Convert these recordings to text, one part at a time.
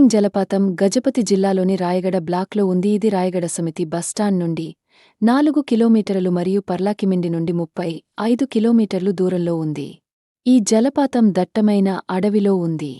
సిడ్డిసింగ్ జలపాతం గజపతి జిల్లాలోని రాయగడ బ్లాక్లో ఉంది. ఇది రాయగడ సమితి బస్టాండ్ నుండి 4 కిలోమీటర్లు మరియు పర్లాకిమిండి నుండి 35 కిలోమీటర్లు దూరంలో ఉంది. ఈ జలపాతం దట్టమైన అడవిలో ఉంది.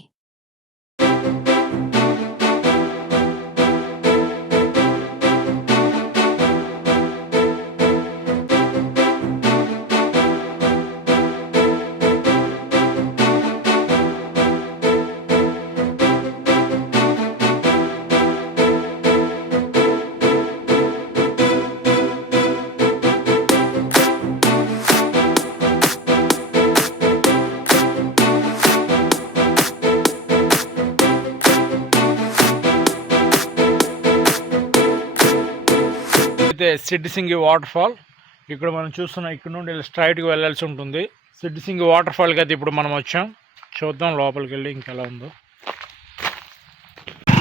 సిడ్డిసింగి వాటర్ ఫాల్ ఇక్కడ మనం చూస్తున్నాం. ఇక్కడ నుండి స్ట్రైట్గా వెళ్ళాల్సి ఉంటుంది. సిడ్డిసింగి వాటర్ ఫాల్కి అయితే ఇప్పుడు మనం వచ్చాం. చూద్దాం లోపలికి వెళ్ళి ఇంకెలా ఉందో.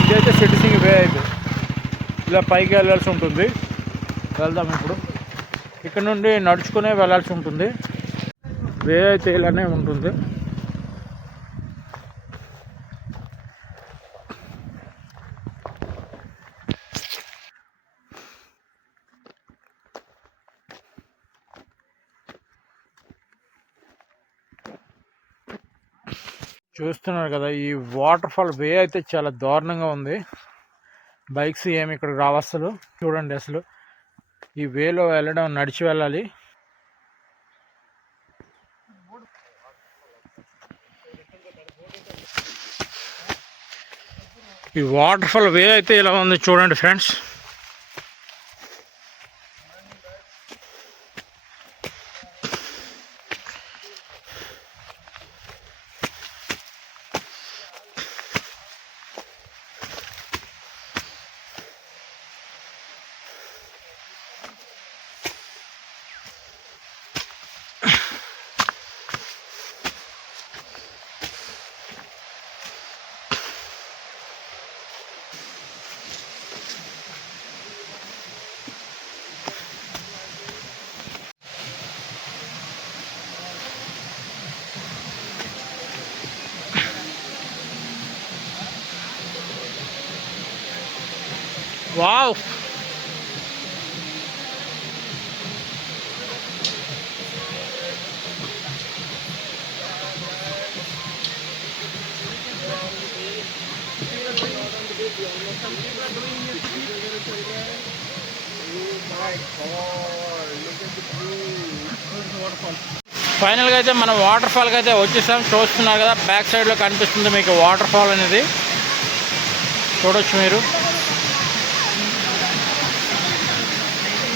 ఇదైతే సిడ్డిసింగి వే అయితే ఇలా పైకి వెళ్ళాల్సి ఉంటుంది. వెళ్దాం ఇప్పుడు. ఇక్కడ నుండి నడుచుకునే వెళ్ళాల్సి ఉంటుంది. వే అయితే ఇలానే ఉంటుంది. చూస్తున్నారు కదా, ఈ వాటర్ ఫాల్ వే అయితే చాలా దారుణంగా ఉంది. బైక్స్ ఏమి ఇక్కడికి రావు అసలు. చూడండి, అసలు ఈ వేలో వెళ్ళడం నడిచి వెళ్ళాలి. ఈ వాటర్ ఫాల్ వే అయితే ఇలా ఉంది చూడండి ఫ్రెండ్స్. వావ్, ఫైనల్గా అయితే మనం వాటర్ ఫాల్కి అయితే వచ్చేసాం. చూస్తున్నారు కదా, బ్యాక్ సైడ్లో కనిపిస్తుంది మీకు వాటర్ ఫాల్ అనేది. చూడొచ్చు మీరు.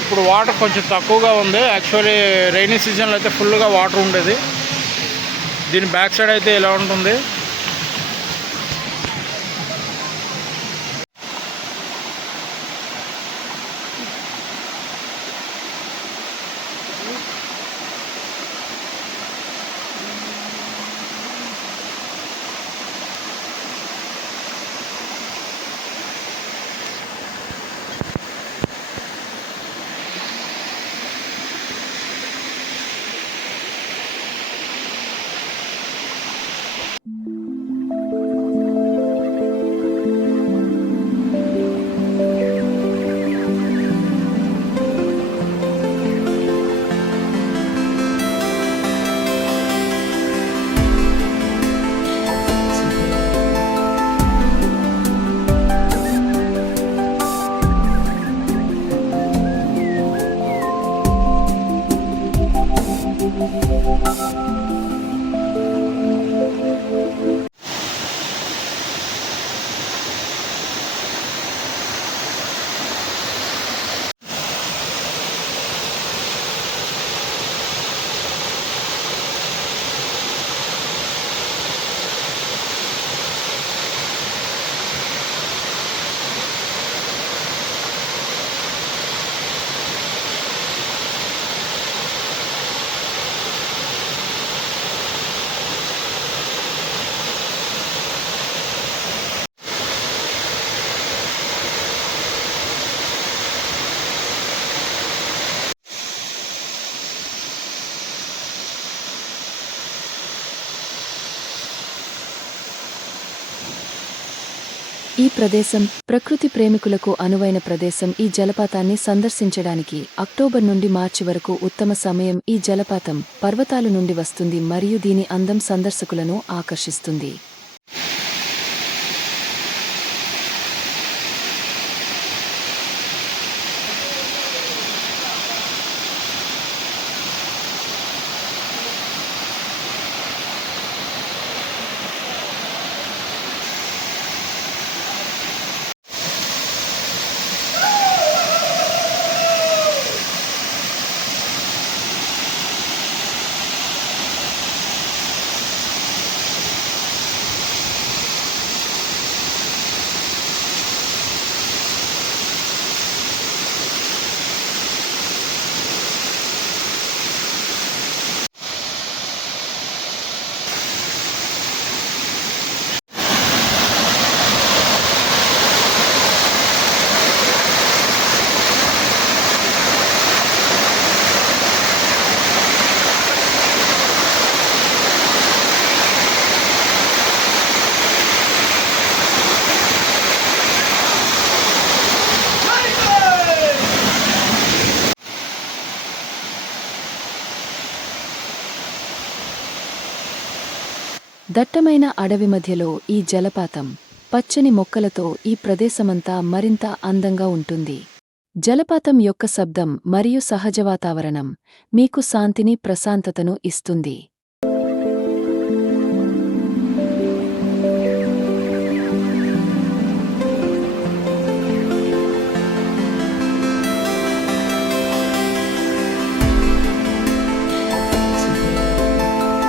ఇప్పుడు వాటర్ కొంచెం తక్కువగా ఉంది. యాక్చువల్లీ రైనీ సీజన్లో అయితే ఫుల్గా వాటర్ ఉండేది. దీని బ్యాక్ సైడ్ అయితే ఇలా ఉంటుంది. ఈ ప్రదేశం ప్రకృతి ప్రేమికులకు అనువైన ప్రదేశం. ఈ జలపాతాన్ని సందర్శించడానికి అక్టోబర్ నుండి మార్చి వరకు ఉత్తమ సమయం. ఈ జలపాతం పర్వతాల నుండి వస్తుంది మరియు దీని అందం సందర్శకులను ఆకర్షిస్తుంది. దట్టమైన అడవి మధ్యలో ఈ జలపాతం పచ్చని మొక్కలతో ఈ ప్రదేశమంతా మరింత అందంగా ఉంటుంది. జలపాతం యొక్క శబ్దం మరియు సహజ వాతావరణం మీకు శాంతిని ప్రశాంతతను ఇస్తుంది.